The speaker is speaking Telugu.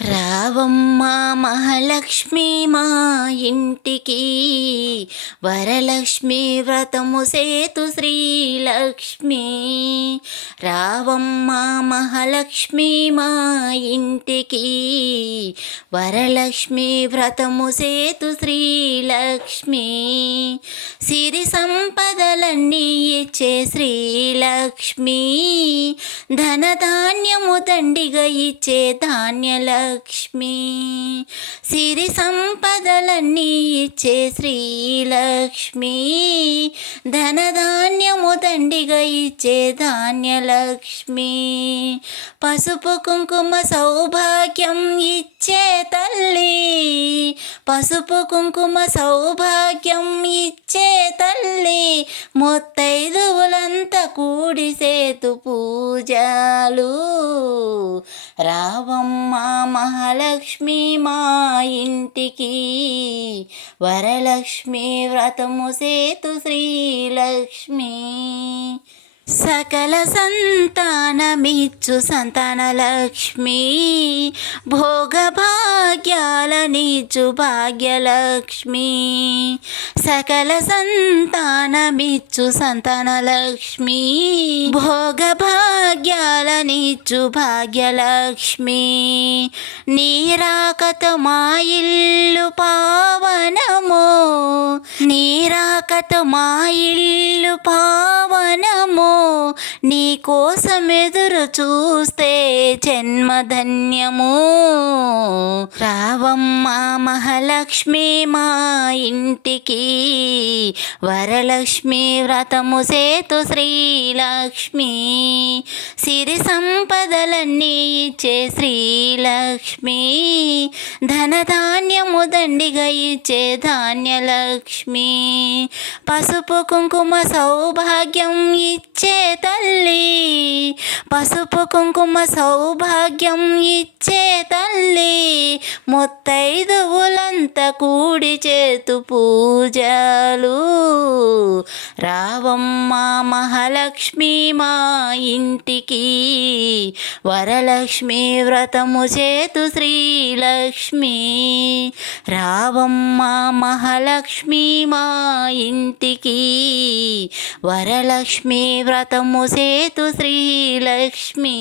రావమ్మ మహాలక్ష్మి మా ఇంటికి. వరలక్ష్మి వ్రతము సేతు శ్రీలక్ష్మి. రావమ్మా మహాలక్ష్మి మా ఇంటికి. వరలక్ష్మి వ్రతము సేతు శ్రీలక్ష్మి. సిరి సంపదలన్నీ ఇచ్చే శ్రీలక్ష్మి. ధనధాన్యము దండిగా ఇచ్చే ధాన్యలక్ష్మి. సిరి సంపదలన్నీ ఇచ్చే శ్రీలక్ష్మి. ధనధాన్యము దండిగా ఇచ్చే ధాన్యలక్ష్మి. పసుపు కుంకుమ సౌభాగ్యం ఇచ్చే తల్లి. పసుపు కుంకుమ సౌభాగ్యం ఇచ్చే తల్లి. మొత్తైదువులంతా కూడి సేతు పూజలు. రావమ్మ మహాలక్ష్మి మా ఇంటికి. వరలక్ష్మి వ్రతము సేతు శ్రీలక్ష్మి. సకల సంతానమిచ్చు సంతాన లక్ష్మి. భోగభాగ్యాలనిచ్చు భాగ్యలక్ష్మి సకల సంతానమిచ్చు సంతాన లక్ష్మి. భోగభాగ్యాలనిచ్చు భాగ్యలక్ష్మి నీరాకత మా ఇల్లు పావనము. నీరాకత మా ఇల్లు పా నీకోసం ఎదురు చూస్తే జన్మధన్యము. రావమ్మా మహాలక్ష్మి మా ఇంటికి వరలక్ష్మి వ్రతము సేతు శ్రీలక్ష్మి. సిరి సంపదలన్నీ ఇచ్చే శ్రీలక్ష్మి. ధనధాన్యము దండిగా ఇచ్చే ధాన్యలక్ష్మి. పసుపు కుంకుమ సౌభాగ్యం ఇచ్చే తల్లి పసుపు కుంకుమ సౌభాగ్యం ఇచ్చే ముత్తైదువులంతా కూడి చేతు పూజలు. రావమ్మ మహాలక్ష్మి మా ఇంటికి వరలక్ష్మి వ్రతము చేతు శ్రీలక్ష్మి. రావమ్మ మహాలక్ష్మి మా ఇంటికి వరలక్ష్మి వ్రతము సేతు శ్రీలక్ష్మి.